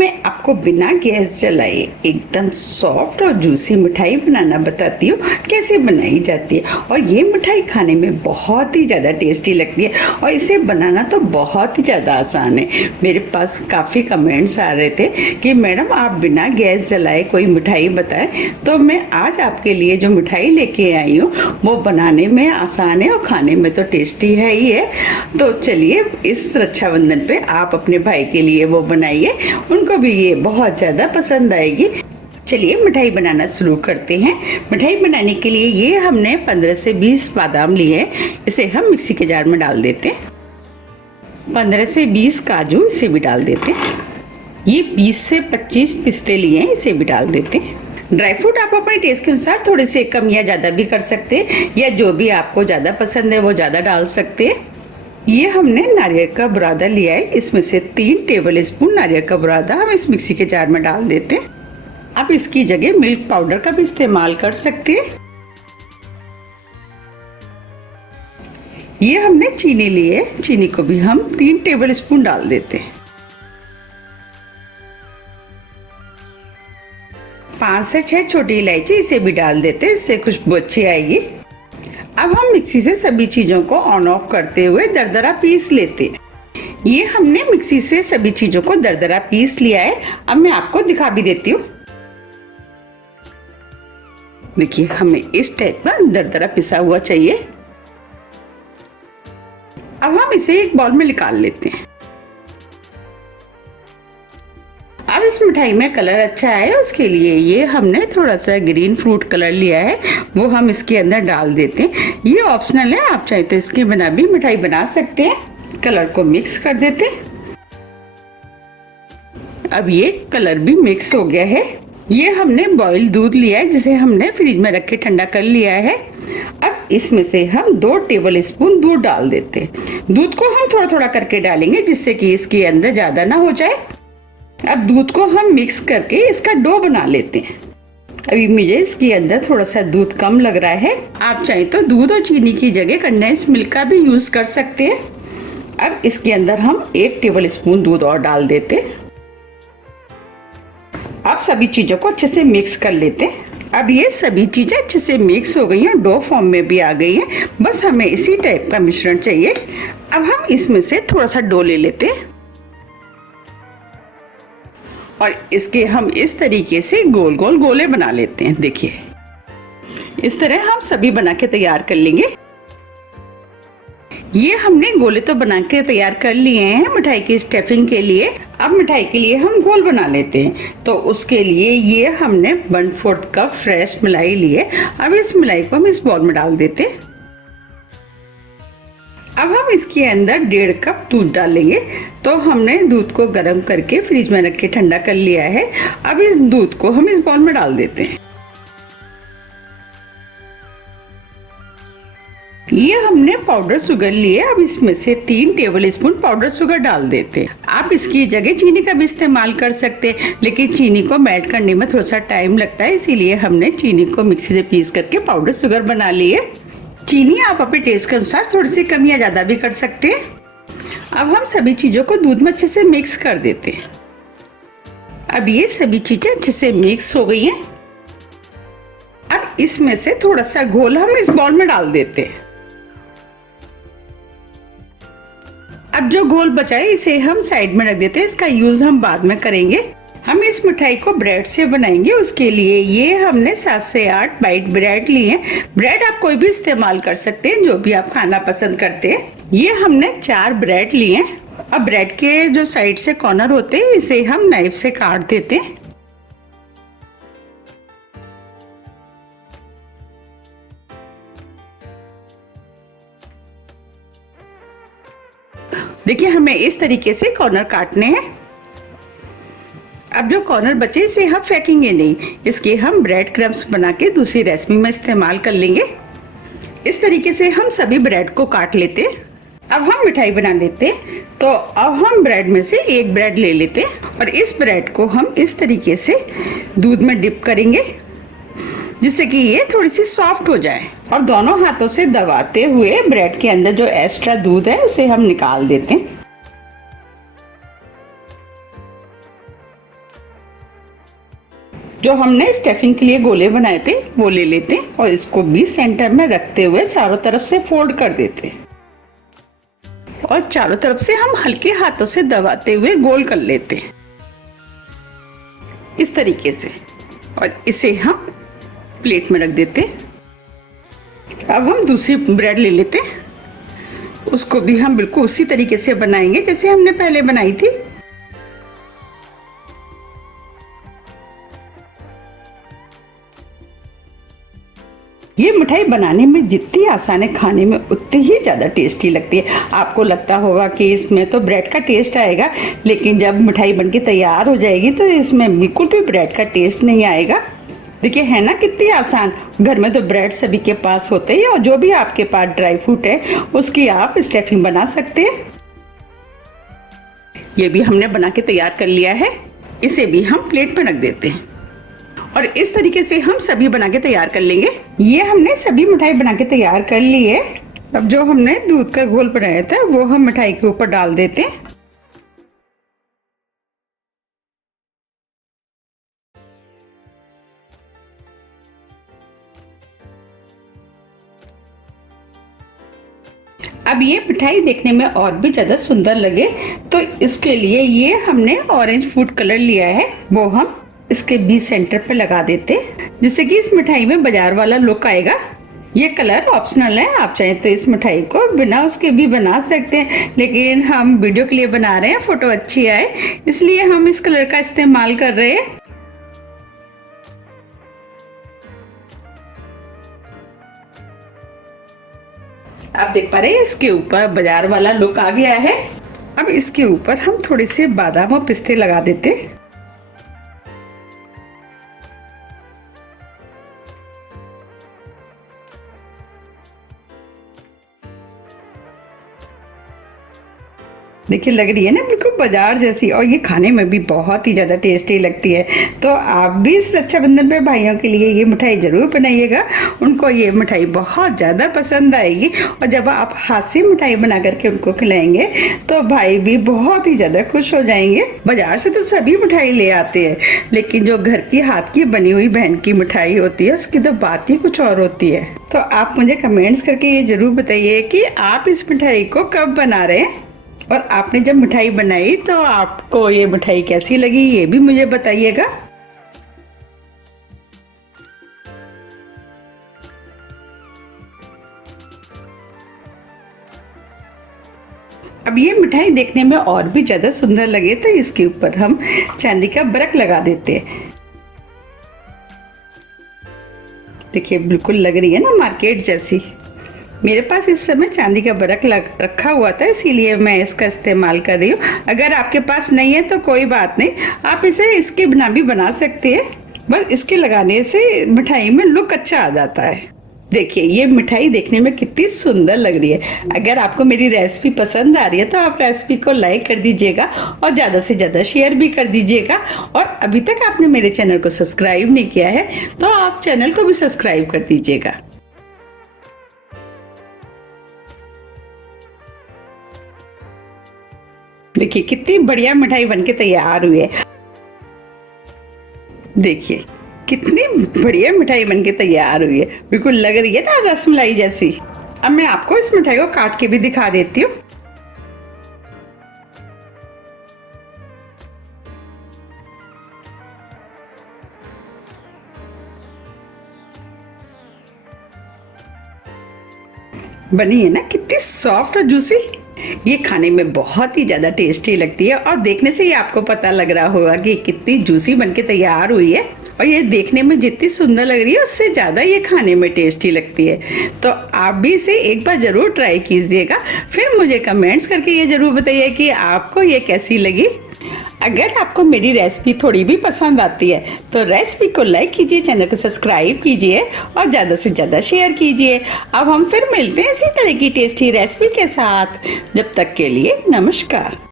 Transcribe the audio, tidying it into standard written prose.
मैं आपको बिना गैस जलाए एकदम सॉफ्ट और जूसी मिठाई बनाना बताती हूँ कैसे बनाई जाती है। और ये मिठाई खाने में बहुत ही ज़्यादा टेस्टी लगती है और इसे बनाना तो बहुत ही ज़्यादा आसान है। मेरे पास काफ़ी कमेंट्स आ रहे थे कि मैडम आप बिना गैस जलाए कोई मिठाई बताएं, तो मैं आज आपके लिए जो मिठाई लेके आई हूँ वो बनाने में आसान है और खाने में तो टेस्टी है ही है। तो चलिए इस रक्षाबंधन पे आप अपने भाई के लिए वो बनाइए, उनको भी ये बहुत ज़्यादा पसंद आएगी। चलिए मिठाई बनाना शुरू करते हैं। मिठाई बनाने के लिए ये हमने 15 से 20 बादाम लिए हैं, इसे हम मिक्सी के जार में डाल देते हैं। 15 से 20 काजू इसे भी डाल देते हैं। ये 20 से 25 पिस्ते लिए हैं, इसे भी डाल देते हैं। ड्राई फ्रूट आप अपने टेस्ट के अनुसार थोड़े से कम या ज़्यादा भी कर सकते हैं, या जो भी आपको ज़्यादा पसंद है वो ज़्यादा डाल सकते हैं। ये हमने नारियल का बुरादा लिया है, इसमें से 3 टेबल स्पून नारियल का बुरादा हम इस मिक्सी के जार में डाल देते हैं। आप इसकी जगह मिल्क पाउडर का भी इस्तेमाल कर सकते हैं। ये हमने चीनी ली है, चीनी को भी हम 3 टेबल स्पून डाल देते हैं। 5 से 6 छोटी इलायची इसे भी डाल देते हैं, इससे खुशबू अच्छी आएगी। अब हम मिक्सी से सभी चीजों को ऑन ऑफ करते हुए दरदरा पीस लेते हैं। ये हमने मिक्सी से सभी चीजों को दरदरा पीस लिया है। अब मैं आपको दिखा भी देती हूँ। देखिए हमें इस टाइप का दरदरा पिसा हुआ चाहिए। अब हम इसे एक बाउल में निकाल लेते हैं। अब इस मिठाई में कलर अच्छा है, उसके लिए ये हमने थोड़ा सा ग्रीन फ्रूट कलर लिया है, वो हम इसके अंदर डाल देते हैं। ये ऑप्शनल है, आप चाहे तो इसके बिना भी मिठाई बना सकते हैं। कलर को मिक्स कर देते हैं। अब ये कलर भी मिक्स हो गया है। ये हमने बॉइल दूध लिया है, जिसे हमने फ्रिज में रख के ठंडा कर लिया है। अब इसमें से हम 2 टेबल स्पून दूध डाल देते हैं। दूध को हम थोड़ा थोड़ा करके डालेंगे, जिससे कि इसके अंदर ज्यादा ना हो जाए। अब दूध को हम मिक्स करके इसका डो बना लेते हैं। अभी मुझे इसके अंदर थोड़ा सा दूध कम लग रहा है, आप चाहे तो दूध और चीनी की जगह कंडेंस मिल्क का भी यूज कर सकते हैं। अब इसके अंदर हम 1 टेबल स्पून दूध और डाल देते हैं। अब सभी चीजों को अच्छे से मिक्स कर लेते हैं। अब ये सभी चीजें अच्छे से मिक्स हो गई हैं, डो फॉर्म में भी आ गई हैं। बस हमें इसी टाइप का मिश्रण चाहिए। अब हम इसमें से थोड़ा सा डो ले लेते हैं और इसके हम इस तरीके से गोल गोल गोले बना लेते हैं। देखिए इस तरह हम सभी बना के तैयार कर लेंगे। ये हमने गोले तो बना के तैयार कर लिए हैं मिठाई की स्टफिंग के लिए। अब मिठाई के लिए हम गोल बना लेते हैं। तो उसके लिए ये हमने 1/4 कप फ्रेश मलाई ली है। अब इस मलाई को हम इस बॉल में डाल देते हैं। अब हम इसके अंदर 1.5 कप दूध डालेंगे। तो हमने दूध को गर्म करके फ्रिज में रख के ठंडा कर लिया है। अब इस दूध को हम इस बॉल में डाल देते हैं। ये हमने पाउडर शुगर लिए, अब इसमें से 3 टेबल स्पून पाउडर शुगर डाल देते हैं। आप इसकी जगह चीनी का भी इस्तेमाल कर सकते हैं, लेकिन चीनी को मेल्ट करने में थोड़ा सा टाइम लगता है, इसीलिए हमने चीनी को मिक्सी से पीस करके पाउडर शुगर बना ली है। चीनी आप अपने टेस्ट के अनुसार थोड़ी सी कम या ज्यादा भी कर सकते हैं। अब हम सभी चीजों को दूध में अच्छे से मिक्स कर देते हैं। अब ये सभी चीजें अच्छे से मिक्स हो गई हैं। अब इसमें से थोड़ा सा घोल हम इस बाउल में डाल देते हैं। अब जो घोल बचा है इसे हम साइड में रख देते हैं, इसका यूज हम बाद में करेंगे। हम इस मिठाई को ब्रेड से बनाएंगे। उसके लिए ये हमने 7 से 8 बाइट ब्रेड लिए हैं। ब्रेड आप कोई भी इस्तेमाल कर सकते हैं, जो भी आप खाना पसंद करते हैं। ये हमने 4 ब्रेड लिए हैं। अब ब्रेड के जो साइड से कॉर्नर होते हैं इसे हम नाइफ से काट देते हैं। देखिए हमें इस तरीके से कॉर्नर काटने हैं। अब जो कॉर्नर बचे इसे हम फेंकेंगे नहीं, इसके हम ब्रेड क्रम्स बना के दूसरी रेसिपी में इस्तेमाल कर लेंगे। इस तरीके से हम सभी ब्रेड को काट लेते हैं। अब हम मिठाई बना लेते हैं। तो अब हम ब्रेड में से एक ब्रेड ले लेते हैं और इस ब्रेड को हम इस तरीके से दूध में डिप करेंगे, जिससे कि ये थोड़ी सी सॉफ्ट हो जाए। और दोनों हाथों से दबाते हुए ब्रेड के अंदर जो एक्स्ट्रा दूध है उसे हम निकाल देते हैं। जो हमने स्टफिंग के लिए गोले बनाए थे वो ले लेते हैं और इसको भी सेंटर में रखते हुए चारों तरफ से फोल्ड कर देते हैं और चारों तरफ से हम हल्के हाथों से दबाते हुए गोल कर लेते हैं इस तरीके से। और इसे हम प्लेट में रख देते हैं। अब हम दूसरी ब्रेड ले लेते हैं, उसको भी हम बिल्कुल उसी तरीके से बनाएंगे जैसे हमने पहले बनाई थी। ये मिठाई बनाने में जितनी आसान है, खाने में उतनी ही ज़्यादा टेस्टी लगती है। आपको लगता होगा कि इसमें तो ब्रेड का टेस्ट आएगा, लेकिन जब मिठाई बनके तैयार हो जाएगी तो इसमें बिल्कुल भी ब्रेड का टेस्ट नहीं आएगा। देखिए है ना कितनी आसान। घर में तो ब्रेड सभी के पास होते हैं और जो भी आपके पास ड्राई फ्रूट है उसकी आप स्टफिंग बना सकते हैं। ये भी हमने बना के तैयार कर लिया है, इसे भी हम प्लेट में रख देते हैं और इस तरीके से हम सभी बना के तैयार कर लेंगे। ये हमने सभी मिठाई बना के तैयार कर ली है। अब जो हमने दूध का घोल बनाया था वो हम मिठाई के ऊपर डाल देते हैं। अब ये मिठाई देखने में और भी ज़्यादा सुंदर लगे तो इसके लिए ये हमने ऑरेंज फूड कलर लिया है, वो हम इसके बीच सेंटर पे लगा देते हैं जिससे कि इस मिठाई में बाजार वाला लुक आएगा। ये कलर ऑप्शनल है, आप चाहें तो इस मिठाई को बिना उसके भी बना सकते हैं, लेकिन हम वीडियो के लिए बना रहे हैं, फोटो अच्छी आए इसलिए हम इस कलर का इस्तेमाल कर रहे हैं। आप देख पा रहे हैं इसके ऊपर बाजार वाला लुक आ गया है। अब इसके ऊपर हम थोड़े से बादाम और पिस्ते लगा देते हैं। देखिए लग रही है ना बिल्कुल बाजार जैसी, और ये खाने में भी बहुत ही ज़्यादा टेस्टी लगती है। तो आप भी इस रक्षाबंधन पे भाइयों के लिए ये मिठाई ज़रूर बनाइएगा, उनको ये मिठाई बहुत ज़्यादा पसंद आएगी। और जब आप हाथ से मिठाई बना करके उनको खिलाएंगे तो भाई भी बहुत ही ज़्यादा खुश हो जाएंगे। बाजार से तो सभी मिठाई ले आते हैं, लेकिन जो घर की हाथ की बनी हुई बहन की मिठाई होती है उसकी तो बात ही कुछ और होती है। तो आप मुझे कमेंट्स करके ये ज़रूर बताइए कि आप इस मिठाई को कब बना रहे हैं और आपने जब मिठाई बनाई तो आपको ये मिठाई कैसी लगी ये भी मुझे बताइएगा। अब ये मिठाई देखने में और भी ज़्यादा सुंदर लगे तो इसके ऊपर हम चांदी का बरक लगा देते हैं। देखिए बिल्कुल लग रही है ना मार्केट जैसी। मेरे पास इस समय चांदी का बरक रखा हुआ था इसीलिए मैं इसका इस्तेमाल कर रही हूँ। अगर आपके पास नहीं है तो कोई बात नहीं, आप इसे इसके बिना भी बना सकते हैं, बस इसके लगाने से मिठाई में लुक अच्छा आ जाता है। देखिए ये मिठाई देखने में कितनी सुंदर लग रही है। अगर आपको मेरी रेसिपी पसंद आ रही है तो आप रेसिपी को लाइक कर दीजिएगा और ज़्यादा से ज़्यादा शेयर भी कर दीजिएगा। और अभी तक आपने मेरे चैनल को सब्सक्राइब नहीं किया है तो आप चैनल को भी सब्सक्राइब कर दीजिएगा। देखिए कितनी बढ़िया मिठाई बनके तैयार हुई है। देखिए कितनी बढ़िया मिठाई बनके तैयार हुई है, बिल्कुल लग रही है ना रसमलाई जैसी। अब मैं आपको इस मिठाई को काट के भी दिखा देती हूँ। बनी है ना कितनी सॉफ्ट और जूसी। ये खाने में बहुत ही ज़्यादा टेस्टी लगती है और देखने से ही आपको पता लग रहा होगा कि कितनी जूसी बनके तैयार हुई है। और ये देखने में जितनी सुंदर लग रही है उससे ज़्यादा ये खाने में टेस्टी लगती है। तो आप भी इसे एक बार ज़रूर ट्राई कीजिएगा, फिर मुझे कमेंट्स करके ये ज़रूर बताइए कि आपको ये कैसी लगी। अगर आपको मेरी रेसिपी थोड़ी भी पसंद आती है तो रेसिपी को लाइक कीजिए, चैनल को सब्सक्राइब कीजिए और ज़्यादा से ज़्यादा शेयर कीजिए। अब हम फिर मिलते हैं इसी तरह की टेस्टी रेसिपी के साथ। जब तक के लिए नमस्कार।